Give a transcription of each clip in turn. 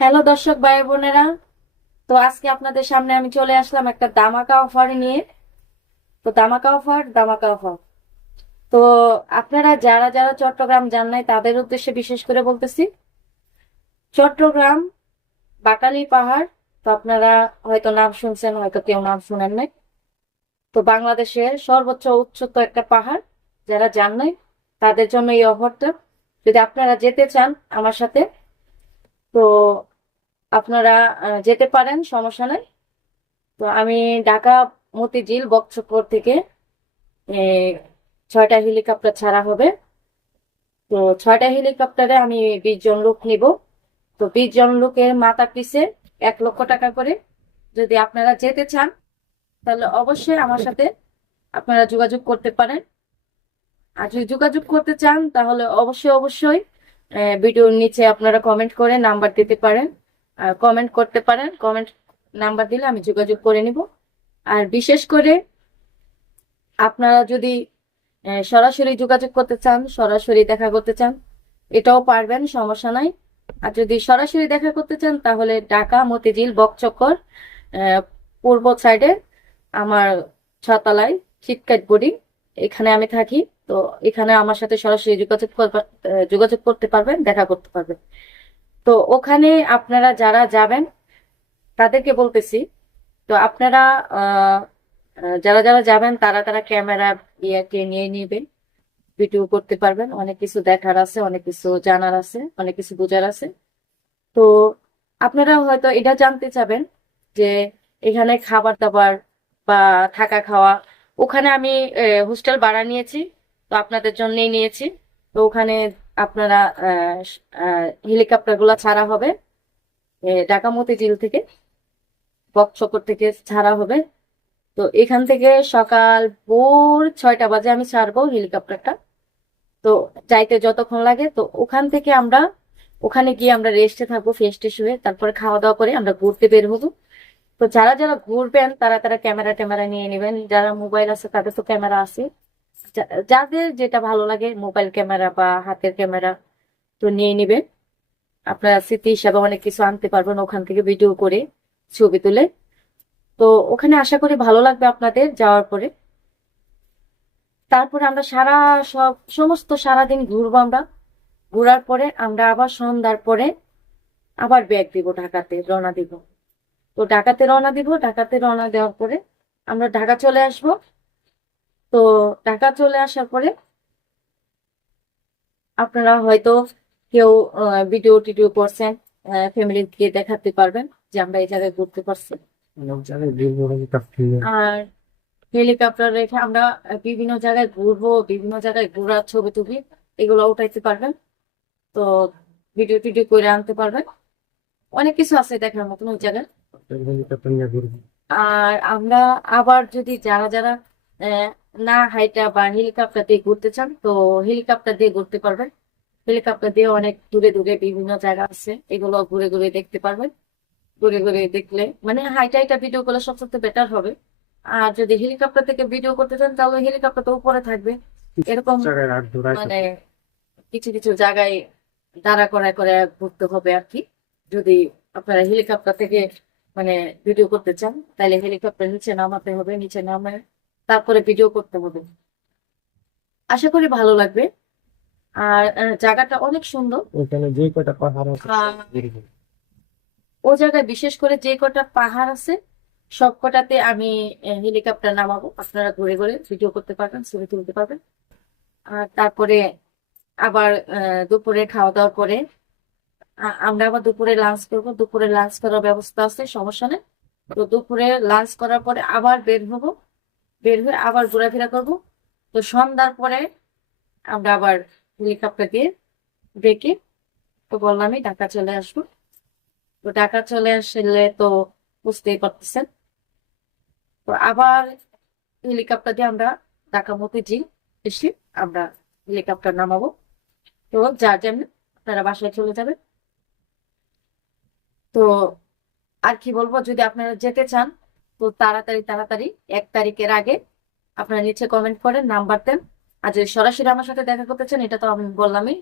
Hello দর্শক ভাই বোনেরা। তো আজকে আপনাদের সামনে আমি চলে আসলাম একটা দামাকা অফার নিয়ে। তো দামাকা অফার। তো আপনারা যারা যারা চট্টগ্রাম যান নাই তাদের উদ্দেশ্যে বিশেষ করে বলতেছি, চট্টগ্রাম বাটালি পাহাড়। তো আপনারা হয়তো নাম শুনছেন, হয়তো কেউ নাম শুনেন নাই। তো বাংলাদেশের সর্বোচ্চ উচ্চতা একটা পাহাড়, যারা যান নাই তাদের জন্য এই অফারটা। যদি আপনারা যেতে চান আমার সাথে, তো আপনারা যেতে পারেন, সমস্যা নাই। তো আমি ঢাকা মতিঝিল বক্সপুর থেকে এ, 6টা হেলিকপ্টার ছাড়া হবে। তো 6টা হেলিকপ্টারে আমি 20 জন লোক নিব। তো 20 জন লোকের মাথা পিছে 1 লক্ষ টাকা করে। যদি আপনারা যেতে চান তাহলে অবশ্যই আমার সাথে আপনারা যোগাযোগ করতে পারেন। আর যদি যোগাযোগ করতে চান তাহলে অবশ্যই অবশ্যই ভিডিওর নিচে আপনারা কমেন্ট করে নাম্বার দিতে পারেন। কমেন্ট করতে পারেন, কমেন্ট নাম্বার দিলে আমি যোগাযোগ করে নিব। আর বিশেষ করে আপনারা যদি সরাসরি যোগাযোগ করতে চান, সরাসরি দেখা করতে চান, এটাও পারবেন, সমস্যা নাই। আর যদি সরাসরি দেখা করতে চান তাহলে ঢাকা মতিঝিল বকচক্কর আহ, পূর্ব সাইডে আমার ছতলায় চিটকাট বড়ি, এখানে আমি থাকি। তো এখানে আমার সাথে সরাসরি যোগাযোগ করতে পারবেন, দেখা করতে পারবেন। তো ওখানে আপনারা যারা যাবেন তাদেরকে বলতেছি, তো আপনারা আহ যারা যারা যাবেন তারা তারা ক্যামেরা ইয়াকে নিয়ে নিবেন। ভিডিও করতে পারবেন, অনেক কিছু দেখার আছে, অনেক কিছু জানার আছে, অনেক কিছু বোঝার আছে। তো আপনারা হয়তো এটা জানতে চাবেন যে এখানে খাবার দাবার বা থাকা খাওয়া, ওখানে আমি হোস্টেল ভাড়া নিয়েছি। তো আপনাদের জন্যই নিয়েছি। তো ওখানে আপনারা হেলিকপ্টার গুলা ছাড়া হবে ঢাকা মতিঝিল থেকে, বক্সবর থেকে ছাড়া হবে। তো এখান থেকে সকাল ভোর 6টা বাজে আমি ছাড়বো হেলিকপ্টারটা। তো যাইতে যতক্ষণ লাগে, তো ওখান থেকে আমরা ওখানে গিয়ে আমরা রেস্টে থাকবো, ফ্রেশ ট্রেশ হয়ে তারপরে খাওয়া দাওয়া করে আমরা ঘুরতে বের হবো। তো যারা যারা ঘুরবেন তারা তারা ক্যামেরা ট্যামেরা নিয়ে নেবেন, যারা মোবাইল আছে তাদের তো ক্যামেরা আছে। যাদের যেটা ভালো লাগে, মোবাইল ক্যামেরা বা হাতের ক্যামেরা, তো নিয়ে নিবেন। আপনারা স্মৃতি হিসাবে অনেক কিছু আনতে পারবেন ওখান থেকে ভিডিও করে, ছবি তুলে। তো ওখানে আশা করি ভালো লাগবে আপনাদের যাওয়ার পরে। তারপরে আমরা সমস্ত সারাদিন ঘুরবো আমরা। ঘোরার পরে আমরা আবার সন্ধ্যার পরে আবার ব্যাগ দিব, ঢাকাতে রওনা দিব। তো ঢাকাতে রওনা দিব, ঢাকাতে রওনা দেওয়ার পরে আমরা ঢাকা চলে আসব। তো ঢাকা চলে আসার পরে আপনারা হয়তো কেউ ভিডিও টিডিও করছেন, ফ্যামিলিকে দেখাতে পারবেন যে আমরা এই জায়গায় ঘুরতে পারছি। আর হেলিকপ্টার রেখে আমরা বিভিন্ন জায়গায় ঘুরবো, বিভিন্ন জায়গায় ঘোরার ছবি টবি এগুলো উঠাইতে পারবেন। তো ভিডিও টিডিও করে আনতে পারবেন, অনেক কিছু আছে দেখার মতন ওই জায়গায়। আর আমরা আবার যদি যারা যারা আহ, না হাইটা বা হেলিকপ্টার দিয়ে ঘুরতে চান, তো হেলিকপ্টার দিয়ে ঘুরতে পারবেন। হেলিকপ্টার দিয়ে অনেক দূরে দূরে বিভিন্ন জায়গা আছে, এগুলো ঘুরে ঘুরে দেখতে পারবেন। ঘুরে ঘুরে দেখলে মানে হাইটা হাইটা ভিডিও করলে সবচেয়ে বেটার হবে। আর যদি হেলিকপ্টার থেকে ভিডিও করতে চান তাহলে হেলিকপ্টার তো উপরে থাকবে, এরকম মানে কিছু কিছু জায়গায় দাঁড়া করায় করে ঘুরতে হবে আর কি। যদি আপনারা হেলিকপ্টার থেকে মানে ভিডিও করতে চান তাহলে হেলিকপ্টার নিচে নামাতে হবে, নিচে নামে তারপরে ভিডিও করতে হবে। আশা করি ভালো লাগবে। আর জায়গাটা অনেক সুন্দর। ওখানে যে কয়টা পাহাড় আছে আহ, সব ঘুরবো। ও জায়গায় বিশেষ করে যে কটা পাহাড় আছে সব কটাতে আমি হেলিকপ্টার নামাবো, আপনারা ঘুরে ঘুরে ভিডিও করতে পারবেন, ছবি তুলতে পারবেন। আর তারপরে আবার দুপুরে খাওয়া দাওয়ার পরে আমরা আবার দুপুরে লাঞ্চ করবো। দুপুরে লাঞ্চ করার ব্যবস্থা আছে, সমস্যা নেই। তো দুপুরে লাঞ্চ করার পরে আবার বের হবো, বের হয়ে আবার ঘোরাফেরা করবো। তো সন্ধ্যার পরে আমরা আবার হেলিকপ্টার দিয়ে ডেকে, তো বললামই ঢাকা চলে আসবো। তো ঢাকা চলে আসলে তো বুঝতেই পারতেছেন, তো আবার হেলিকপ্টার দিয়ে আমরা ঢাকা মতিঝিল এসে আমরা হেলিকপ্টার নামাবো। তো যার যেমন আপনারা বাসায় চলে যাবেন। তো আর কি বলবো, যদি আপনারা যেতে চান তো তাড়াতাড়ি তাড়াতাড়ি 1 তারিখের আগে আপনারা নিচে কমেন্ট করেন, নাম্বার দেন। আর যদি সরাসরি আমার সাথে দেখা করতে চান, এটা তো আমি বললামই,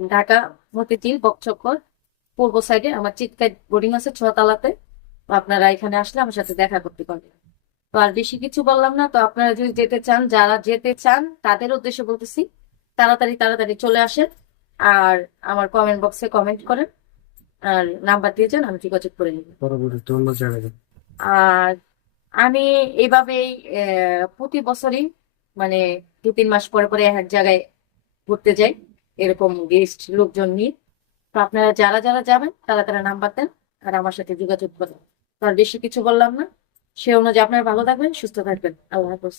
ঢাকা মতিঝিল বকচক্কর পূর্ব সাইডে আমার চিটকাই বোর্ডিং আছে 6 তলাতে। তো আপনারা এখানে আসলে আমার সাথে দেখা করতে পারবেন। তো আর বেশি কিছু বললাম না। তো আপনারা যদি যেতে চান, যারা যেতে চান তাদের উদ্দেশ্যে বলতেছি, তাড়াতাড়ি তাড়াতাড়ি চলে আসেন। আর আমার কমেন্ট বক্সে কমেন্ট করেন, আর নাম্বার দিয়ে যান, আমি যোগাযোগ করে নিব। পরবর্তীতে অন্য জায়গায় যাবো। আর আমি এইভাবেই প্রতি বছরই মানে 2-3 মাস পরে পরে এক জায়গায় ঘুরতে যাই, এরকম গেস্ট লোকজন নিয়ে। তো আপনারা যারা যারা যাবেন তারা তারা নাম্বার দেন, আর আমার সাথে যোগাযোগ করেন। তো আর বেশি কিছু বললাম না। সে অনুযায়ী আপনারা ভালো থাকবেন, সুস্থ থাকবেন। আল্লাহ হাফেজ।